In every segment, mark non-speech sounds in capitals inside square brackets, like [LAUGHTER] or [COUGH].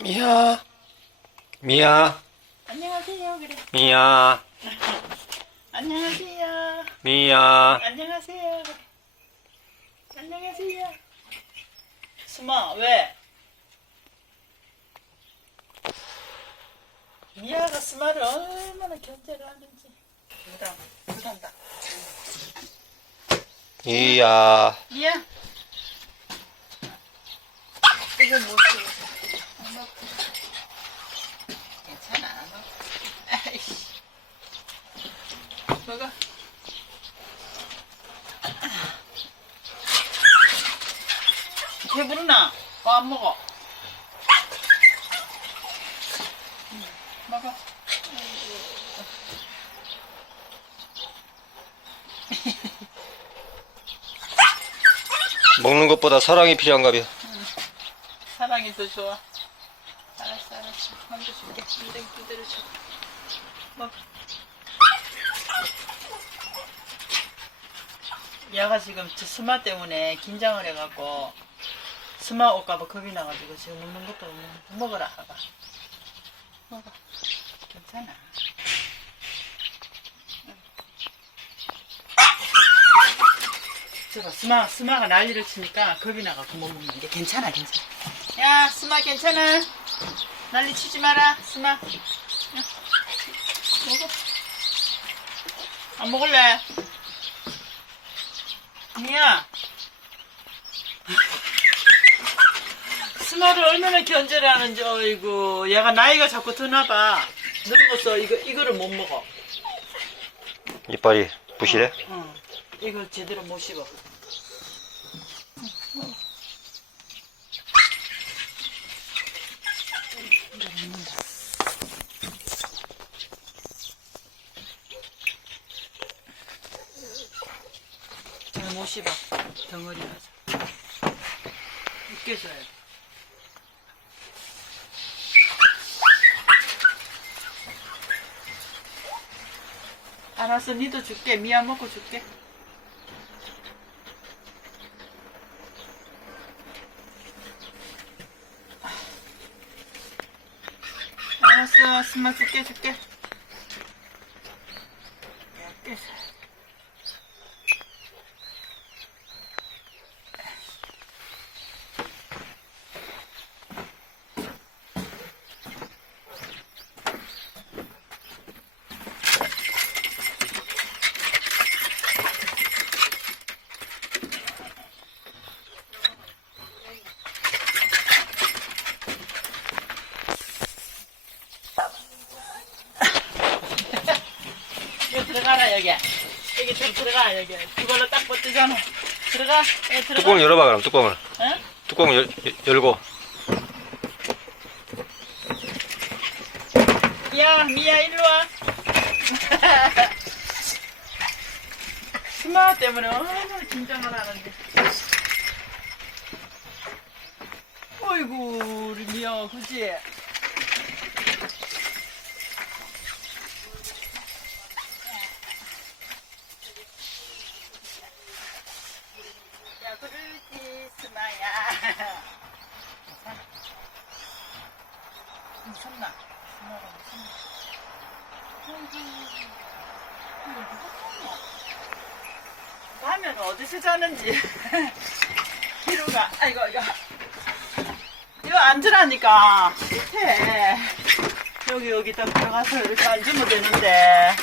미야. 미야. 안녕하세요 그래 미야. 안녕하세요 미야. 안녕하세요 그래 안녕하세요 수마 왜? 미아가 스마를 얼마나 견제를 하는지 부담 부담다 미야. 미아 이거 못 줘. 안 먹고. 괜찮아 안 먹고. 아이씨 먹어 배부르나? 어, 안 먹어. 음, 먹어. [LAUGHS] 먹는 것보다 사랑이 필요한가 봐. 사랑이 더 좋아. 알았어, 알았어. 먼저 줄게. 엉덩이 두대로 줘. 먹어. 얘가 지금 저 스마 때문에 긴장을 해갖고 스마 올까봐 겁이 나가지고 지금 먹는 것도 없는 먹어라 하가. 먹어. 괜찮아. 응. 저거 스마 스마가 난리를 치니까 겁이 나가고 못 먹는데 괜찮아 괜찮아. 야 스마 괜찮아? 난리 치지 마라 스마. 야, 먹어. 안 먹을래 미야. 스마를 얼마나 견제를 하는지, 어이구. 얘가 나이가 자꾸 드나봐. 늙어서 이거, 이거를 못 먹어. 이빨이 부실해? 응. 이걸 제대로 못 씹어. 씹어. 덩어리라서. 으깨줘야 돼. 알았어, 니도 줄게. 미안 먹고 줄게. 알았어, 스마 줄게, 줄게. 들어가라, 여기. 여기 좀 들어가, 여기. 그걸로 딱 버티잖아. 들어가, 여기 들어가. 뚜껑을 열어봐 그럼 뚜껑을. 응? 뚜껑을 열, 열- 열고. 야, 미야, 일로 와. [LAUGHS] 스마 때문에 얼마나 긴장을 하는데. 어이구, 우리 미야, 그지? 야, 그러지, 스마야. 괜찮나? 스마가 무슨 라면 어디서 자는지 [LAUGHS] 뒤로가 아이고 이거 이거 앉으라니까 밑에 여기 여기 딱 들어가서 이렇게 앉으면 되는데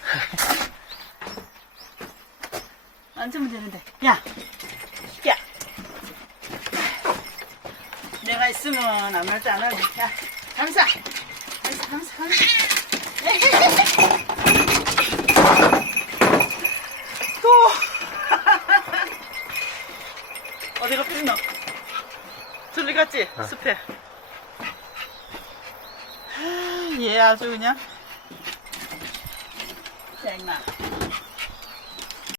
[LAUGHS] 앉으면 되는데 야 야. 내가 있으면 아무 말도 안 하고 야 감사. 감사 감사 감사. 또. [LAUGHS] 어디가 삐너 저리 갔지? 숲에. 하, 얘 아주 그냥. 자 임마